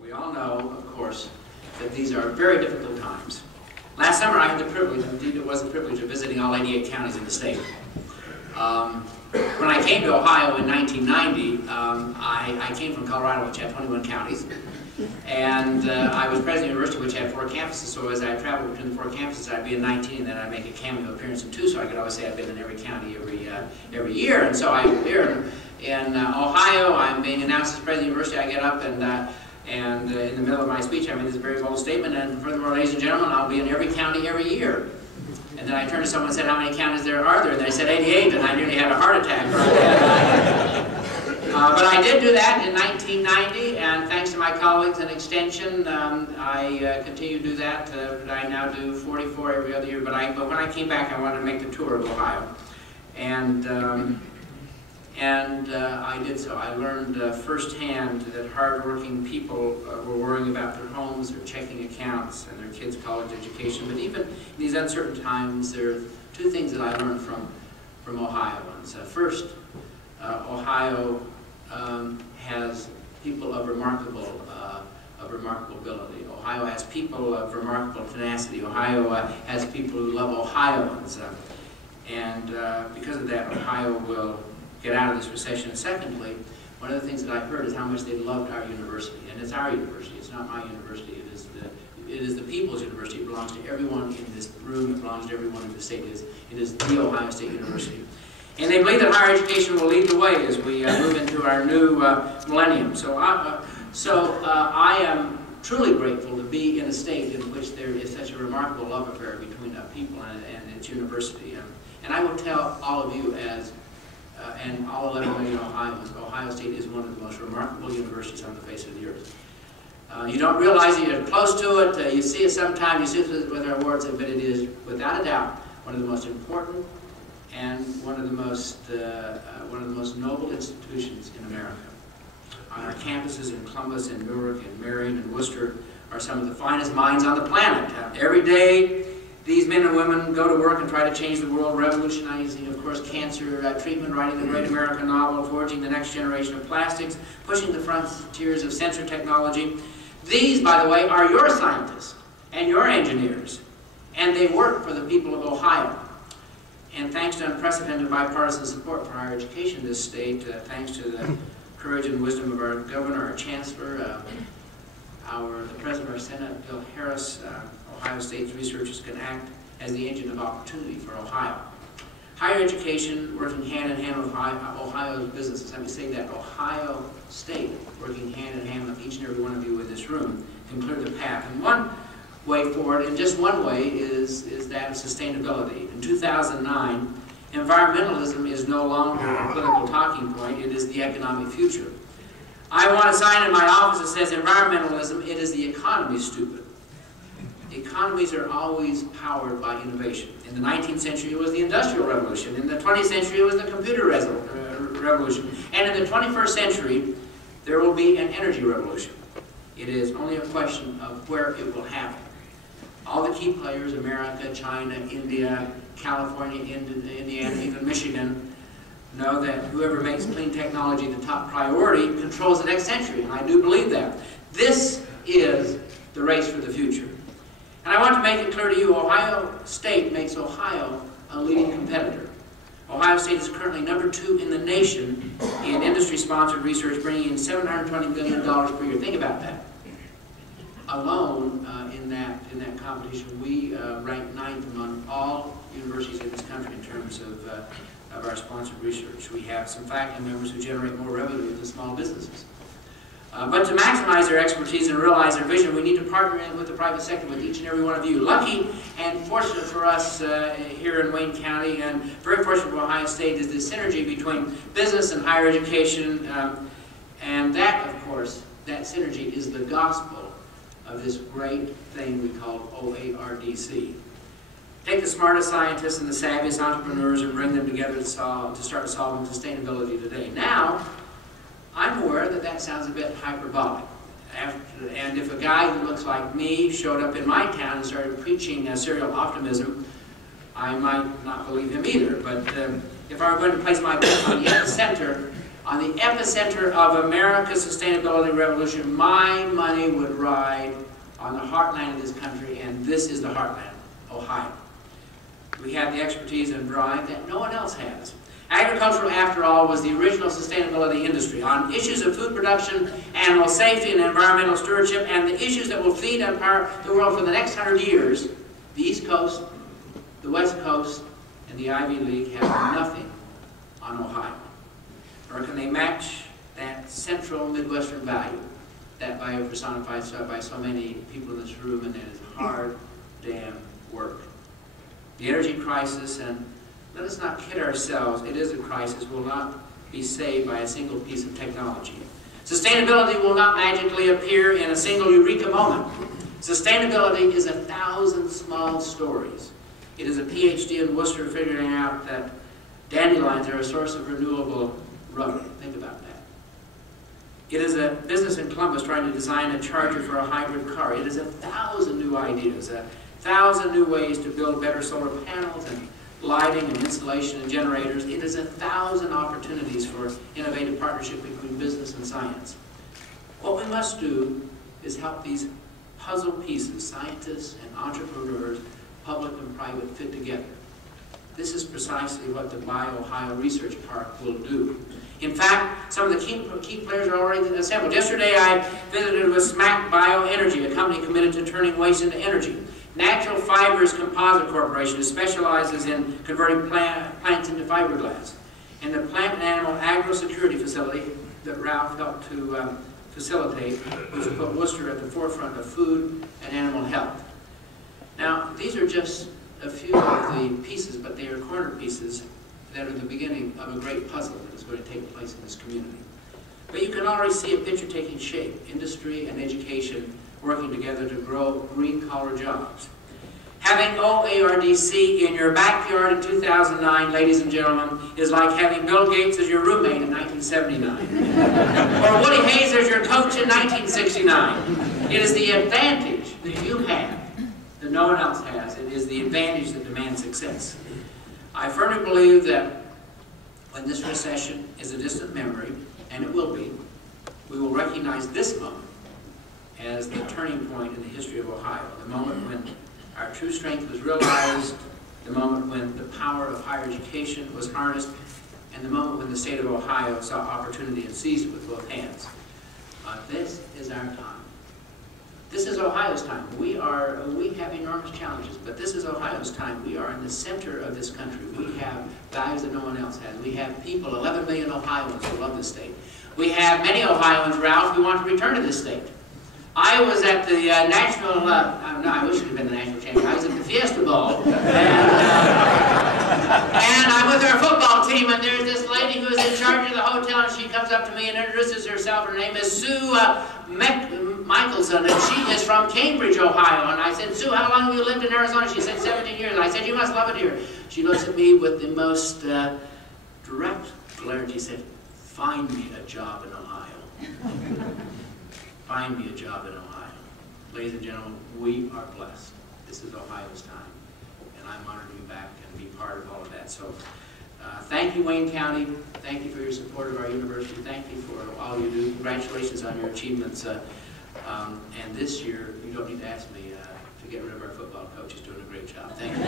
We all know, of course, that these are very difficult times. Last summer I had the privilege, indeed it was a privilege, of visiting all 88 counties in the state. When I came to Ohio in 1990, I came from Colorado, which had 21 counties, and I was president of the university, which had 4 campuses, so as I traveled between the 4 campuses, I'd be in 19, and then I'd make a cameo appearance in 2, so I could always say I'd been in every county every year. And so I'm here in Ohio, I'm being announced as president of the university. I get up and in the middle of my speech, I made this very bold statement, and furthermore, ladies and gentlemen, I'll be in every county every year. And then I turned to someone and said, how many counties there are there? And they said 88, and I nearly had a heart attack right then. But I did do that in 1990, and thanks to my colleagues in Extension, I continue to do that. I now do 44 every other year, but when I came back, I wanted to make the tour of Ohio. And I did so. I learned firsthand that hard-working people were worrying about their homes, their checking accounts, and their kids' college education. But even in these uncertain times, there are 2 things that I learned from Ohioans. First, Ohio has people of remarkable ability. Ohio has people of remarkable tenacity. Ohio has people who love Ohioans. And because of that, Ohio will get out of this recession. And secondly, one of the things that I've heard is how much they loved our university. And it's our university. It's not my university. It is the people's university. It belongs to everyone in this room. It belongs to everyone in the state. It is the Ohio State University. And they believe that higher education will lead the way as we move into our new millennium. So I am truly grateful to be in a state in which there is such a remarkable love affair between people and its university. And I will tell all of you and all 11 million Ohioans, Ohio State is one of the most remarkable universities on the face of the earth. You don't realize it, you're close to it, you see it sometimes, you see it with our awards, but it is, without a doubt, one of the most important and one of the most noble institutions in America. On our campuses in Columbus and Newark and Marion and Worcester are some of the finest minds on the planet. Every day, these men and women go to work and try to change the world, revolutionizing, of course, cancer treatment, writing the great American novel, forging the next generation of plastics, pushing the frontiers of sensor technology. These, by the way, are your scientists and your engineers, and they work for the people of Ohio. And thanks to unprecedented bipartisan support for higher education in this state, thanks to the courage and wisdom of our governor, our chancellor, the president of our Senate, Bill Harris, Ohio State's researchers can act as the engine of opportunity for Ohio. Higher education working hand in hand with Ohio's businesses. Let me say that Ohio State working hand in hand with each and every one of you in this room can clear the path. And one way forward, and just one way, is that of sustainability. In 2009, environmentalism is no longer a political talking point, it is the economic future. I want a sign in my office that says environmentalism, it is the economy, stupid. Economies are always powered by innovation. In the 19th century, it was the Industrial Revolution. In the 20th century, it was the Computer Revolution. And in the 21st century, there will be an energy revolution. It is only a question of where it will happen. All the key players, America, China, India, California, Indiana, even Michigan, know that whoever makes clean technology the top priority controls the next century, and I do believe that. This is the race for the future. And I want to make it clear to you, Ohio State makes Ohio a leading competitor. Ohio State is currently #2 in the nation in industry-sponsored research, bringing in $720 billion per year. Think about that. Alone in that competition, we rank 9th among all universities in this country in terms of our sponsored research. We have some faculty members who generate more revenue than small businesses. But to maximize their expertise and realize their vision, we need to partner in with the private sector, with each and every one of you. Lucky and fortunate for us here in Wayne County, and very fortunate for Ohio State, is the synergy between business and higher education. And that, of course, that synergy is the gospel of this great thing we call OARDC. Take the smartest scientists and the savviest entrepreneurs and bring them together to start solving sustainability today. Now, I'm aware that that sounds a bit hyperbolic. And if a guy who looks like me showed up in my town and started preaching serial optimism, I might not believe him either. But if I were going to place my bet on the center, on the epicenter of America's sustainability revolution, my money would ride on the heartland of this country, and this is the heartland, Ohio. We have the expertise and drive that no one else has. Agriculture, after all, was the original sustainability industry. On issues of food production, animal safety, and environmental stewardship, and the issues that will feed and power the world for the next 100 years, the East Coast, the West Coast, and the Ivy League have nothing on Ohio. Nor can they match that central Midwestern value, that value personified by so many people in this room, and that is hard, damn work. The energy crisis, and let us not kid ourselves, it is a crisis, will not be saved by a single piece of technology. Sustainability will not magically appear in a single eureka moment. Sustainability is 1,000 small stories. It is a PhD in Worcester figuring out that dandelions are a source of renewable rubber. Think about that. It is a business in Columbus trying to design a charger for a hybrid car. It is 1,000 new ideas, 1,000 new ways to build better solar panels and lighting and insulation and generators. It is 1,000 opportunities for innovative partnership between business and science. What we must do is help these puzzle pieces, scientists and entrepreneurs, public and private, fit together. This is precisely what the BioOhio Research Park will do. In fact, some of the key players are already assembled. Yesterday I visited with SMAC Bioenergy, a company committed to turning waste into energy. Natural Fibers Composite Corporation specializes in converting plants into fiberglass. And the Plant and Animal Agro-Security Facility that Ralph helped to facilitate, which put Worcester at the forefront of food and animal health. Now, these are just a few of the pieces, but they are corner pieces that are the beginning of a great puzzle that is going to take place in this community. But you can already see a picture taking shape, industry and education working together to grow green-collar jobs. Having OARDC in your backyard in 2009, ladies and gentlemen, is like having Bill Gates as your roommate in 1979. Or Woody Hayes as your coach in 1969. It is the advantage that you have that no one else has. It is the advantage that demands success. I firmly believe that when this recession is a distant memory, and it will be, we will recognize this moment as the turning point in the history of Ohio, the moment when our true strength was realized, the moment when the power of higher education was harnessed, and the moment when the state of Ohio saw opportunity and seized it with both hands. This is our time. This is Ohio's time. We have enormous challenges, but this is Ohio's time. We are in the center of this country. We have values that no one else has. We have people, 11 million Ohioans who love this state. We have many Ohioans, Ralph, who want to return to this state. I was at the national, no, I wish it had been the national champion. I was at the Fiesta Bowl, and I'm with our football team, and there's this lady who is in charge of the hotel, and she comes up to me and introduces herself. Her name is Sue Michelson, and she is from Cambridge, Ohio. And I said, Sue, how long have you lived in Arizona? She said, 17 years. And I said, you must love it here. She looks at me with the most direct glare, and she said, find me a job in Ohio. Find me a job in Ohio. Ladies and gentlemen, we are blessed. This is Ohio's time, and I'm honored to be back and be part of all of that. So thank you, Wayne County. Thank you for your support of our university. Thank you for all you do. Congratulations on your achievements. And this year, you don't need to ask me to get rid of our football coach. He's doing a great job. Thank you.